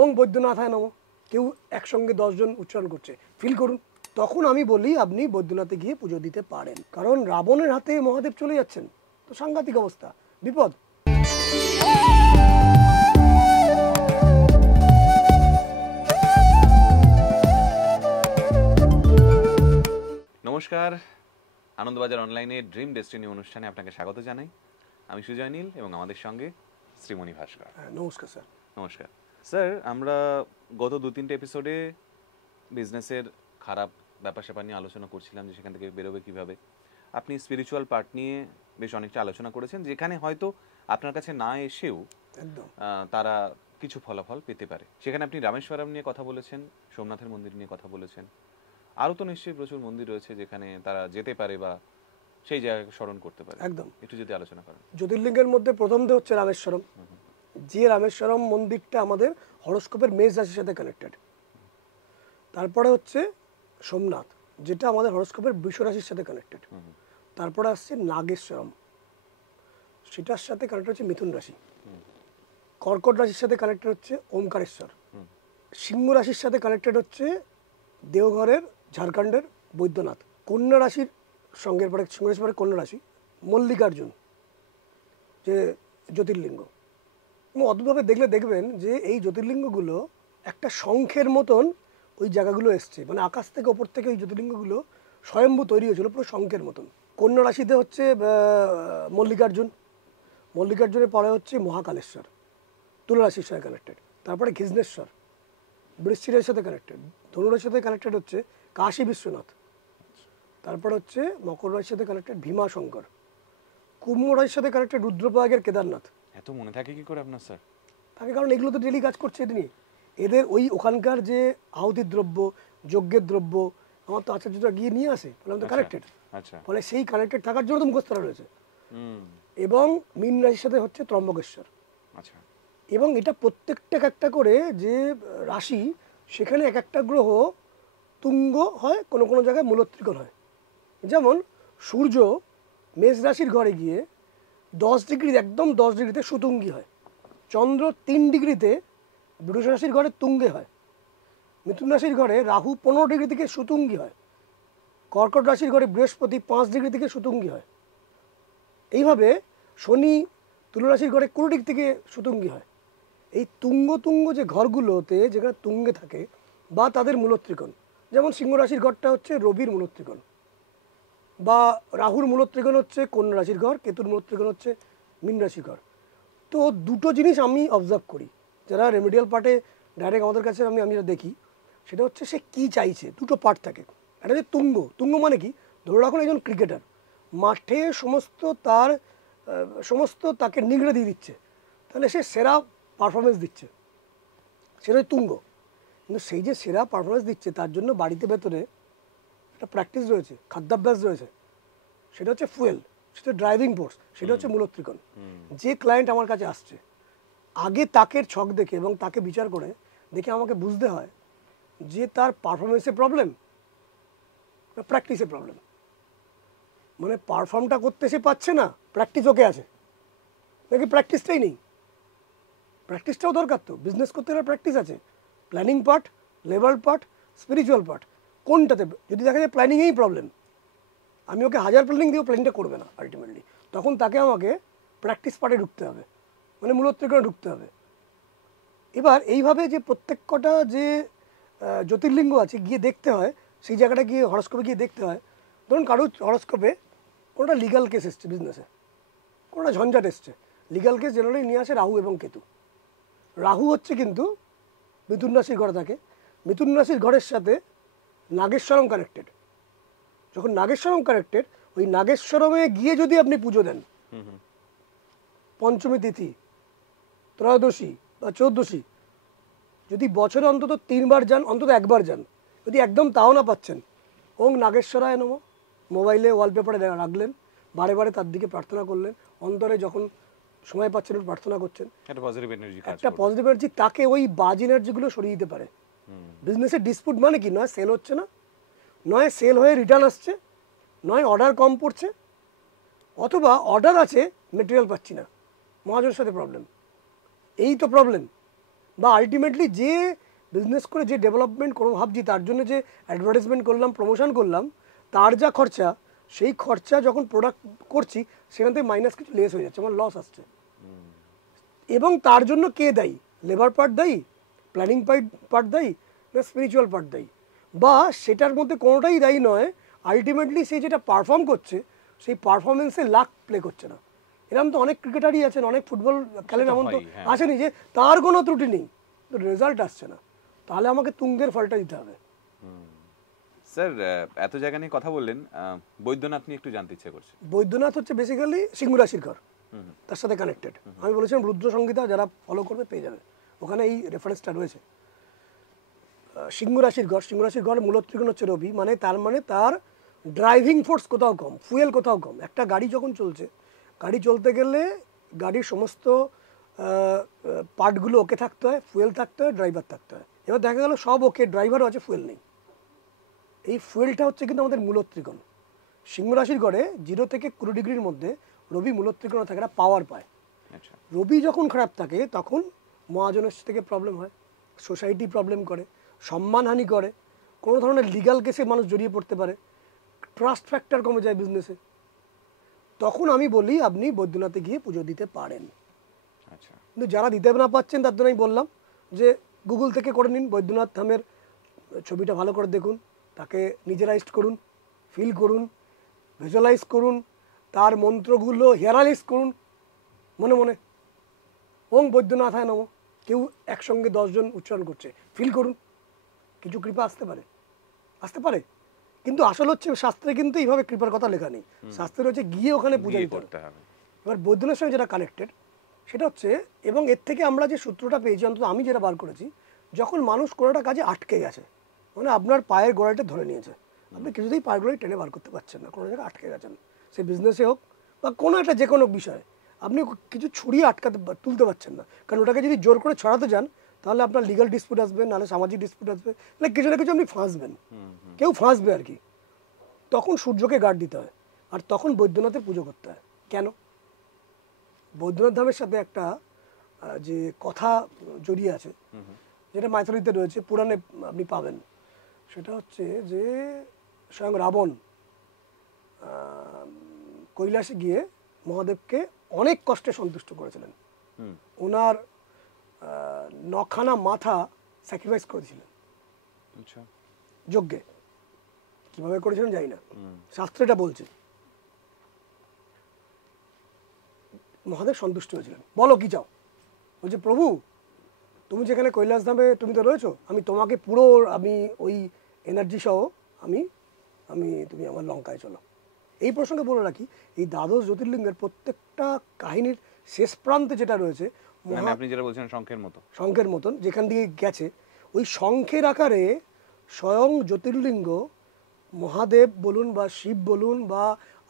ওং বৈদ্যনাথায় নমঃ কেউ একসঙ্গে 10 জন উচ্চারণ করছে, ফিল করুন। তখন আমি বলি আপনি বৈদ্যনাথে গিয়ে পুজো দিতে পারেন, কারণ রাবণের হাতে মহাদেব চলে যাচ্ছেন, তো সাংঘাতিক অবস্থা, বিপদ। নমস্কার, আনন্দবাজার অনলাইনে ড্রিম ডেস্টিনি অনুষ্ঠানে আপনাকে স্বাগত জানাই। আমি সুজয় নীল এবং আমাদের সঙ্গে শ্রীমণি ভাস্কর। নমস্কার স্যার। নমস্কার স্যার। আমরা গত 2-3টে এপিসোডে বিজনেসের খারাপ ব্যাপার স্যাপার নিয়ে আলোচনা করছিলাম, যে সেখান থেকে বেরোবে কীভাবে। আপনি স্পিরিচুয়াল পার্ট নিয়ে বেশ অনেকটা আলোচনা করেছেন, যেখানে হয়তো আপনার কাছে না এসেও তারা কিছু ফলাফল পেতে পারে। সেখানে আপনি রামেশ্বরম নিয়ে কথা বলেছেন, সোমনাথের মন্দির নিয়ে কথা বলেছেন। আরও তো নিশ্চয়ই প্রচুর মন্দির রয়েছে যেখানে তারা যেতে পারে বা সেই জায়গাকে স্মরণ করতে পারে। একদম, একটু যদি আলোচনা করেন। জ্যোতির্লিঙ্গের মধ্যে প্রথমটা হচ্ছে রামেশ্বরম, যে রামেশ্বরম মন্দিরটা আমাদের হরোস্কোপের মেষ রাশির সাথে কানেক্টেড। তারপরে হচ্ছে সোমনাথ, যেটা আমাদের হরোস্কোপের বৃষ রাশির সাথে কানেক্টেড। তারপরে আসছে নাগেশ্বরম, সেটার সাথে কানেক্টেড হচ্ছে মিথুন রাশি। কর্কট রাশির সাথে কানেক্টেড হচ্ছে ওমকারেশ্বর। সিংহ রাশির সাথে কানেক্টেড হচ্ছে দেওঘরের ঝাড়খণ্ডের বৈদ্যনাথ। কন্যা রাশির সঙ্গের পরে সিংহ রাশির পরে কন্যা রাশি মল্লিকার্জুন, যে জ্যোতির্লিঙ্গ। এবং অদ্ভুতভাবে দেখলে দেখবেন যে এই জ্যোতির্লিঙ্গগুলো একটা শঙ্খের মতন ওই জায়গাগুলো এসছে, মানে আকাশ থেকে ওপর থেকে ওই জ্যোতির্লিঙ্গগুলো স্বয়ম্ভূ তৈরি হয়েছিল পুরো শঙ্খের মতন। কন্যা রাশিতে হচ্ছে মল্লিকার্জুন, মল্লিকার্জুনের পরে হচ্ছে মহাকালেশ্বর, তুলা রাশির সাথে কানেক্টেড। তারপরে ঘিজনেশ্বর বৃশ্চিক রাশির সাথে কানেক্টেড। ধনুরাশির সাথে কানেক্টেড হচ্ছে কাশী বিশ্বনাথ। তারপর হচ্ছে মকর রাশির সাথে কানেক্টেড ভীমাশঙ্কর। কুম্ভ রাশির সাথে কানেক্টেড রুদ্রপ্রয়াগের কেদারনাথ। এত মনে থাকে কি করে আপনার স্যার? থাকে, কারণ এগুলো তো ডেলি কাজ করছে এদিনই। এদের ওই ওখানকার যে আহুতির দ্রব্য, যজ্ঞের দ্রব্য আমার তো আচার্যরা গিয়ে নিয়ে আসে, ফলে আমি তো কানেক্টেড। ফলে সেই কানেক্টেড থাকার জন্য তো মুখস্থ রয়েছে। এবং মীন রাশির সাথে হচ্ছে ত্রম্বকেশ্বর। এবং এটা প্রত্যেকটা একটা করে যে রাশি, সেখানে এক একটা গ্রহ তুঙ্গ হয়, কোনো কোনো জায়গায় মূলত্রিকোণ হয়। যেমন সূর্য মেষ রাশির ঘরে গিয়ে 10 ডিগ্রি, একদম 10 ডিগ্রিতে সুতুঙ্গি হয়। চন্দ্র 3 ডিগ্রিতে বৃষ রাশির ঘরে তুঙ্গে হয়। মিথুন রাশির ঘরে রাহু 15 ডিগ্রি থেকে সুতুঙ্গি হয়। কর্কট রাশির ঘরে বৃহস্পতি 5 ডিগ্রি থেকে সুতুঙ্গি হয়। এইভাবে শনি তুলা রাশির ঘরে 20 ডিগ্রি থেকে সুতুঙ্গি হয়। এই তুঙ্গ যে ঘরগুলোতে যেখানে তুঙ্গে থাকে বা তাদের মূলত্রিকোণ, যেমন সিংহ রাশির ঘরটা হচ্ছে রবির মূলত্রিকোণ, বা রাহুর মূলত্রিকোণ হচ্ছে কন্যা রাশির ঘর, কেতুর মূলত্রিকোণ হচ্ছে মীন রাশির ঘর। তো দুটো জিনিস আমি অবজার্ভ করি, যারা রেমেডিয়াল পার্টে ডাইরেক্ট আমাদের কাছে আমি যেটা দেখি সেটা হচ্ছে সে কী চাইছে। দুটো পার্ট থাকে, একটা হচ্ছে তুঙ্গ মানে কি, ধরে রাখুন একজন ক্রিকেটার মাঠে সমস্ত তাকে নিগড়ে দিয়ে দিচ্ছে, তাহলে সে সেরা পারফরমেন্স দিচ্ছে, সেটা তুঙ্গ। কিন্তু সেই যে সেরা পারফরমেন্স দিচ্ছে তার জন্য বাড়িতে ভেতরে একটা প্র্যাকটিস রয়েছে, খাদ্যাভ্যাস রয়েছে, সেটা হচ্ছে ফুয়েল, সেটা ড্রাইভিং ফোর্স, সেটা হচ্ছে মূলত্রিকোণ। যে ক্লায়েন্ট আমার কাছে আসছে, আগে তাকে ছক দেখে এবং তাকে বিচার করে দেখে আমাকে বুঝতে হয় যে তার পারফরমেন্সের প্রবলেম না প্র্যাকটিসের প্রবলেম। মানে পারফর্মটা করতে সে পাচ্ছে না, প্র্যাকটিস ওকে আছে, নাকি প্র্যাকটিসটাই নেই। প্র্যাকটিসটাও দরকার, তো বিজনেস করতে গেলে প্র্যাকটিস আছে। Planning part, labour part, spiritual part, কোনটাতে যদি দেখা যায় প্ল্যানিংয়েই প্রবলেম, আমি ওকে 1000 প্ল্যানিং দিয়েও প্ল্যানিংটা করবে না আলটিমেটলি, তখন তাকে আমাকে প্র্যাকটিস পার্টে ঢুকতে হবে, মানে মূলত্রিকোণে ঢুকতে হবে। এবার এইভাবে যে প্রত্যেক কটা যে জ্যোতির্লিঙ্গ আছে গিয়ে দেখতে হয়, সেই জায়গাটা গিয়ে হরোস্কোপে গিয়ে দেখতে হয়। ধরুন কারো হরোস্কোপে কোনোটা লিগাল কেস এসছে, বিজনেসে কোনোটা ঝঞ্ঝাট এসছে, লিগাল কেস জেনারেলি নিয়ে আসে রাহু এবং কেতু। রাহু হচ্ছে কিন্তু মিথুন রাশির ঘরে থাকে, মিথুন রাশির ঘরের সাথে নাগেশ্বরম কানেক্টেড। যখন নাগেশ্বরম কানেক্টেড, ওই নাগেশ্বরমে গিয়ে যদি আপনি পুজো দেন, পঞ্চমী তিথি, ত্রয়োদশী বা চৌদ্দশী, যদি বছরে অন্তত 3 বার যান, অন্তত 1 বার যান, যদি একদম তাও না পাচ্ছেন, ওং নাগেশ্বরায় নমঃ মোবাইলে ওয়ালপেপারে রাখলেন, বারে বারে তার দিকে প্রার্থনা করলেন, অন্তরে যখন সময় পাচ্ছেন প্রার্থনা করছেন, একটা পজিটিভ এনার্জি তাকে ওই বাজ এনার্জিগুলো সরিয়ে দিতে পারে। বিজনেসের ডিসপুট মানে কি, নয় সেল হচ্ছে না, নয় সেল হয়ে রিটার্ন আসছে, নয় অর্ডার কম পড়ছে, অথবা অর্ডার আছে মেটেরিয়াল পাচ্ছি না, মহাজনের সাথে প্রবলেম, এই তো প্রবলেম। বা আলটিমেটলি যে বিজনেস করে যে ডেভেলপমেন্ট করবো ভাবছি, তার জন্য যে অ্যাডভার্টাইজমেন্ট করলাম, প্রমোশন করলাম, তার যা খরচা, সেই খরচা যখন প্রোডাক্ট করছি সেখান থেকে মাইনাস কিছু লেস হয়ে যাচ্ছে, আমার লস আসছে। এবং তার জন্য কে দায়ী? লেবার পার্ট দায়ী, প্ল্যানিং পার্ট দায়ী, না স্পিরিচুয়াল পার্ট দায়ী? বা সেটার মধ্যে কোনোটাই দায়ী নয়, আলটিমেটলি সে যেটা পারফর্ম করছে সেই পারফরমেন্সে লাক প্লে করছে না। এরকম তো অনেক ক্রিকেটারই আছেন, অনেক ফুটবল খেলেন, এমন তো আসেনি যে তার কোনো ত্রুটি নেই, তো রেজাল্ট আসছে না, তাহলে আমাকে তুঙ্গের ফলটা দিতে হবে। স্যার এত জায়গা নিয়ে কথা বললেন, বৈদ্যনাথ নিয়ে একটু জানতে ইচ্ছে করছে। বৈদ্যনাথ হচ্ছে বেসিক্যালি সিংহ রাশির ঘর, তার সাথে কানেক্টেড। আমি বলেছিলাম রুদ্র সংগীতা যারা ফলো করবে পেয়ে যাবে, ওখানে এই রেফারেন্সটা রয়েছে। সিংহ রাশির ঘর, সিংহ রাশির ঘর মূল ত্রিকোণ হচ্ছে রবি, মানে তার ড্রাইভিং ফোর্স কোথাও কম, ফুয়েল কোথাও কম। একটা গাড়ি যখন চলছে, গাড়ি চলতে গেলে গাড়ির সমস্ত পার্টগুলো ওকে থাকতে হয়, ফুয়েল থাকতে হয়, ড্রাইভার থাকতে হয়। এবার দেখা গেল সব ওকে, ড্রাইভারও আছে, ফুয়েল নেই। এই ফুয়েলটা হচ্ছে কিন্তু আমাদের মূল ত্রিকোণ। সিংহ রাশির ঘরে 0 থেকে 20 ডিগ্রির মধ্যে রবি মূল ত্রিকোণে থাকে, একটা পাওয়ার পায়। রবি যখন খারাপ থাকে তখন মহাজনের থেকে প্রবলেম হয়, সোসাইটি প্রবলেম করে, সম্মানহানি করে, কোনো ধরনের লিগাল কেসে মানুষ জড়িয়ে পড়তে পারে, ট্রাস্ট ফ্যাক্টর কমে যায় বিজনেসে। তখন আমি বলি আপনি বৈদ্যনাথে গিয়ে পুজো দিতে পারেন। কিন্তু যারা দিতে না পাচ্ছেন তার জন্য আমি বললাম যে গুগল থেকে করে নিন, বৈদ্যনাথ ধামের ছবিটা ভালো করে দেখুন, তাকে নিজেরাইজ করুন, ফিল করুন, ভিজুয়ালাইজ করুন, তার মন্ত্রগুলো হিয়ারালাইজ করুন মনে মনে। ওং বৈদ্যনাথায় নমঃ কেউ একসঙ্গে 10 জন উচ্চারণ করছে, ফিল করুন, কিছু কৃপা আসতে পারে, আসতে পারে। কিন্তু আসল হচ্ছে শাস্ত্রে কিন্তু এইভাবে কৃপার কথা লেখা নেই, শাস্ত্রে হচ্ছে গিয়ে ওখানে পূজা করতে হবে। এবার বৈদ্যনাথের সঙ্গে যেটা কানেক্টেড সেটা হচ্ছে, এবং এর থেকে আমরা যে সূত্রটা পেয়েছি, অন্তত আমি যেটা বার করেছি, যখন মানুষ কোনোটা কাজে আটকে গেছে, মানে আপনার পায়ের গোড়াটা ধরে নিয়েছে, আপনি কিছুতেই পায়ের গোড়ায় টেনে বার করতে পারছেন না, কোনো জায়গায় আটকে গেছেন, সে বিজনেসে হোক বা কোনো একটা যে কোনো বিষয়ে, আপনি কিছু ছড়িয়ে তুলতে পারছেন না, কারণ ওটাকে যদি জোর করে ছড়াতে যান তাহলে আপনার লিগাল ডিসপিউট আসবে, নাহলে সামাজিক ডিসপিউট আসবে, মানে কিছু না কিছু আপনি ফাঁসবেন, কেউ ফাঁসবে আর কি। তখন সূর্যকে গার্ড দিতে হয়, আর তখন বৈদ্যনাথের পুজো করতে হয়। কেন? বৈদ্যনাথ ধামের সাথে একটা যে কথা জড়িয়ে আছে, যেটা মাইথোলজিতে রয়েছে, পুরাণে আপনি পাবেন, সেটা হচ্ছে যে স্বয়ং রাবণ কৈলাসে গিয়ে মহাদেবকে অনেক কষ্টে সন্তুষ্ট করেছিলেন, ওনার 9খানা মাথা স্যাক্রিফাইস করেছিলেন যজ্ঞে। কিভাবে করেছিলেন জানি না, শাস্ত্র এটা বলছে। মহাদেব সন্তুষ্ট হয়েছিলেন, বলো কি চাও? বলছে প্রভু তুমি যেখানে কৈলাস ধামে তুমি তো রয়েছো, আমি তোমাকে পুরো আমি ওই এনার্জি সহ তুমি আমার লঙ্কায় চলো। এই প্রসঙ্গে বলে রাখি, এই দ্বাদশ জ্যোতির্লিঙ্গের প্রত্যেকটা কাহিনীর শেষ প্রান্তে যেটা রয়েছে, আপনি যেটা বলছেন শঙ্খের মতন যেখান দিয়ে গেছে, ওই শঙ্খের আকারে স্বয়ং জ্যোতির্লিঙ্গ, মহাদেব বলুন বা শিব বলুন বা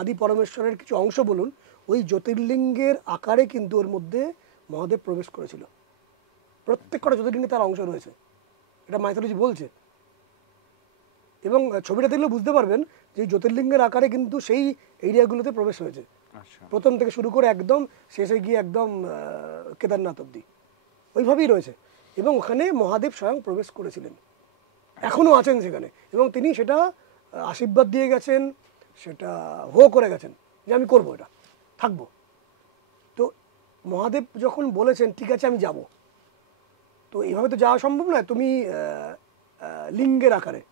আদি পরমেশ্বরের কিছু অংশ বলুন, ওই জ্যোতির্লিঙ্গের আকারে কিন্তু ওর মধ্যে মহাদেব প্রবেশ করেছিল। প্রত্যেকটা জ্যোতির্লিঙ্গে তার অংশ রয়েছে, এটা মাইথোলজি বলছে। এবং ছবিটা দেখলে বুঝতে পারবেন যে জ্যোতির্লিঙ্গের আকারে কিন্তু সেই এরিয়াগুলোতে প্রবেশ হয়েছে, প্রথম থেকে শুরু করে একদম শেষে গিয়ে একদম কেদারনাথ অব্দি ওইভাবেই রয়েছে। এবং ওখানে মহাদেব স্বয়ং প্রবেশ করেছিলেন, এখনও আছেন সেখানে, এবং তিনি সেটা আশীর্বাদ দিয়ে গেছেন, সেটা করে গেছেন যে আমি করবো, এটা থাকবো। তো মহাদেব যখন বলেছেন ঠিক আছে আমি যাব, তো এইভাবে তো যাওয়া সম্ভব নয়, তুমি লিঙ্গের আকারে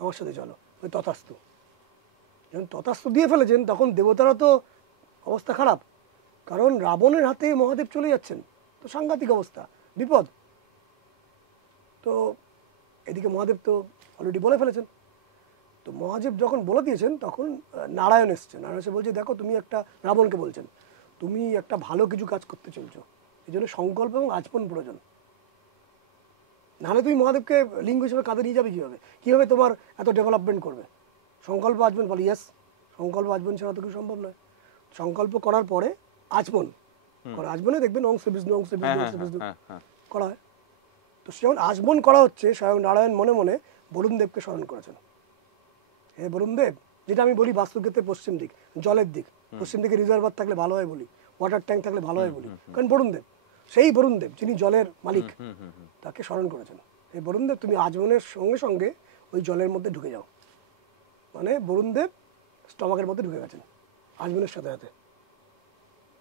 আমার সাথে চলো, ওই তথাস্তু। যখন তথাস্তু দিয়ে ফেলেছেন তখন দেবতারা তো অবস্থা খারাপ, কারণ রাবণের হাতে মহাদেব চলে যাচ্ছেন, তো সাংঘাতিক অবস্থা, বিপদ। তো এদিকে মহাদেব তো অলরেডি বলে ফেলেছেন। তো মহাদেব যখন বলে দিয়েছেন তখন নারায়ণ এসছে, নারায়ণ এসে বলছে দেখো তুমি একটা, রাবণকে বলছেন তুমি একটা ভালো কিছু কাজ করতে চলছো, এই জন্য সংকল্প এবং আচমন প্রয়োজন, নাহলে তুমি মহাদেবকে লিঙ্গ হিসেবে কাঁধে নিয়ে যাবে কীভাবে তোমার এত ডেভেলপমেন্ট করবে? সংকল্প আচমন বলি, ইয়াস, সংকল্প আচমন ছাড়া তো কিছু সম্ভব নয়। সংকল্প করার পরে আচমন করা, আচমনে দেখবেন অংশ বিষ্ণু করা হয়। তো যখন আচমন করা হচ্ছে, স্বয়ং নারায়ণ মনে মনে বরুণদেবকে স্মরণ করেছেন, হে বরুণদেব, যেটা আমি বলি বাস্তুক্ষেত্রে পশ্চিম দিক, জলের দিক, পশ্চিম দিকে রিজার্ভার থাকলে ভালো হয় বলি, ওয়াটার ট্যাঙ্ক থাকলে ভালো হয় বলি, কারণ বরুণদেব। সেই বরুণদেব যিনি জলের মালিক হুম হুম হুম তাকে স্মরণ করেছেন, এই বরুণদেব তুমি আজমনের সঙ্গে সঙ্গে ওই জলের মধ্যে ঢুকে যাও। মানে বরুণদেব স্টমাকের মধ্যে ঢুকে গেছেন আজমনের সাথে সাথে।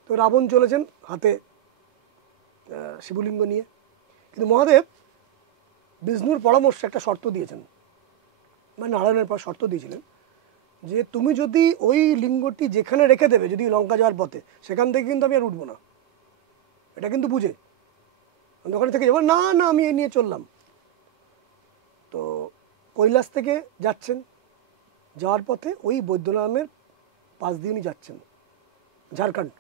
তো রাবণ চলেছেন হাতে শিবলিঙ্গ নিয়ে, কিন্তু মহাদেব বিষ্ণুর পরামর্শে একটা শর্ত দিয়েছেন, মানে নারায়ণের পর শর্ত দিয়েছিলেন যে তুমি যদি ওই লিঙ্গটি যেখানে রেখে দেবে, যদি লঙ্কা যাওয়ার পথে, সেখান থেকে কিন্তু আমি আর উঠবো না। এটা কিন্তু বুঝে আমি ওখানে থেকে যাবো না, না আমি এই নিয়ে চললাম। তো কৈলাস থেকে যাচ্ছেন, যাওয়ার পথে ওই বৈদ্যনাথের পাশ দিয়ে উনি যাচ্ছেন ঝাড়খণ্ড।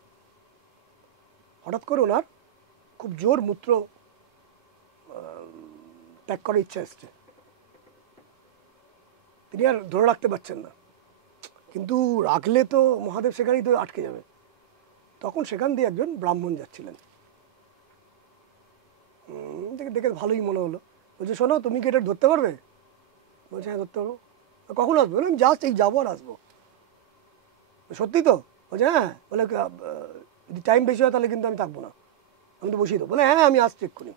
হঠাৎ করে ওনার খুব জোর মূত্র ত্যাগ করার ইচ্ছা এসছে, তিনি আর ধরে রাখতে পারছেন না, কিন্তু রাখলে তো মহাদেব সেখানেই তো আটকে যাবে। তখন সেখান দিয়ে একজন ব্রাহ্মণ যাচ্ছিলেন, দেখে দেখে ভালোই মনে হলো, বলছে শোনো তুমি কি এটা ধরতে পারবে? বলছে হ্যাঁ ধরতে পারবো। কখন আসবো? আমি জাস্ট এই যাবো আর আসবো। সত্যি তো? বলছে হ্যাঁ। বলে যদি টাইম বেশি হয় তাহলে কিন্তু আমি থাকবো না, আমি তো বসিয়ে দেবো। বলে হ্যাঁ আমি আসছি এক্ষুনি।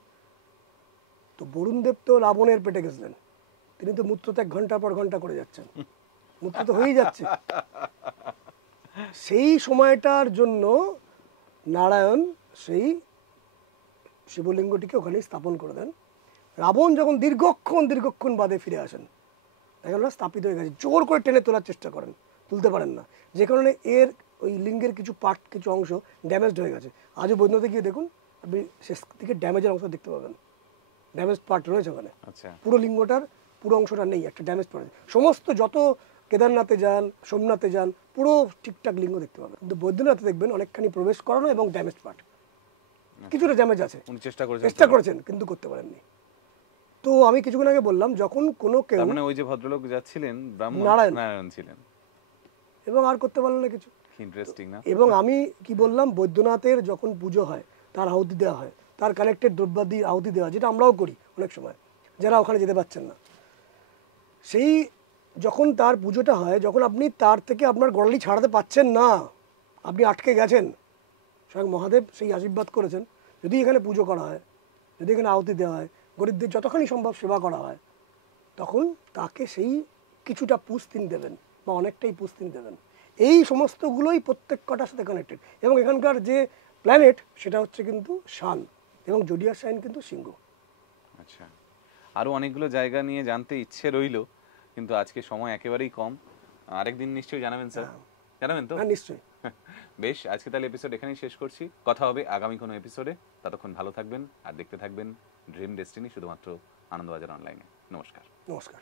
তো বরুণদেব তো রাবণের পেটে গেছিলেন, তিনি তো মূত্রত্যাগ ঘন্টার পর ঘন্টা করে যাচ্ছেন, মূত্র তো হয়েই যাচ্ছে। সেই সময়টার জন্য নারায়ণ সেই শিবলিঙ্গটিকে ওখানে স্থাপন করে দেন। রাবণ যখন দীর্ঘক্ষণ বাদে ফিরে আসেন, এখন স্থাপিত হয়ে গেছে, জোর করে টেনে তোলার চেষ্টা করেন, তুলতে পারেন না, যে কারণে এর ওই লিঙ্গের কিছু পার্ট, কিছু অংশ ড্যামেজড হয়ে গেছে। আজও বৈদ্যনাথে গিয়ে দেখুন, আপনি শেষ দিকে ড্যামেজের অংশ দেখতে পাবেন, ড্যামেজ পার্ট রয়েছে ওখানে। আচ্ছা পুরো লিঙ্গটার পুরো অংশটা নেই, একটা ড্যামেজ পার্ট। সমস্ত যত কেদারনাথে যান, সোমনাথে যান, পুরো ঠিকঠাক লিঙ্গ দেখতে পাবেন, কিন্তু বৈদ্যনাথে দেখবেন অনেকখানি প্রবেশ করানো এবং ড্যামেজ পার্ট, কিছুটা ড্যামেজ আছে। উনি চেষ্টা করেছেন কিন্তু করতে পারেননি। তো আমি কিছুক্ষণ আগে বললাম, যখন কোনো কেউ, তার মানে ওই যে ভদ্রলোক যাচ্ছিলেন ব্রাহ্মণ নারায়ণ ছিলেন, এবং আর করতে পারলেন না কিছু। ইন্টারেস্টিং না? এবং আমি কি বললাম, বৈদ্যনাথের যখন পুজো হয়, তার আহুতি দেওয়া হয়, তার কালেক্টেড দ্রব্যাদি আহুতি দেওয়া, যেটা আমরাও করি অনেক সময় যারা ওখানে যেতে পারছেন না। সেই যখন তার পুজোটা হয়, যখন আপনি তার থেকে আপনার গড়ালি ছাড়াতে পারছেন না, আপনি আটকে গেছেন, স্বয়ং মহাদেব সেই আশীর্বাদ করেছেন, যদি এখানে পুজো করা হয়, যদি এখানে আহুতি দেওয়া হয়, গরিবদের যতখানি সম্ভব সেবা করা হয়, তখন তাকে সেই কিছুটা পুষ তিনি দেবেন বা অনেকটাই পুষ তিনি দেবেন। এই সমস্তগুলোই প্রত্যেক কটার সাথে কানেক্টেড। এবং এখানকার যে প্ল্যানেট সেটা হচ্ছে কিন্তু শান, এবং জোডিয়াক সাইন কিন্তু সিংহ। আচ্ছা, আরো অনেকগুলো জায়গা নিয়ে জানতে ইচ্ছে রইলো, কিন্তু আজকে সময় একেবারেই কম। আরেকদিন নিশ্চয়ই জানাবেন স্যার, জানাবেন তো? হ্যাঁ নিশ্চয়ই। বেশ, আজকে তাহলে এপিসোড এখানেই শেষ করছি, কথা হবে আগামী কোনো এপিসোডে। ততক্ষণ ভালো থাকবেন আর দেখতে থাকবেন ড্রিম ডেস্টিনি, শুধুমাত্র আনন্দবাজার অনলাইনে। নমস্কার। নমস্কার।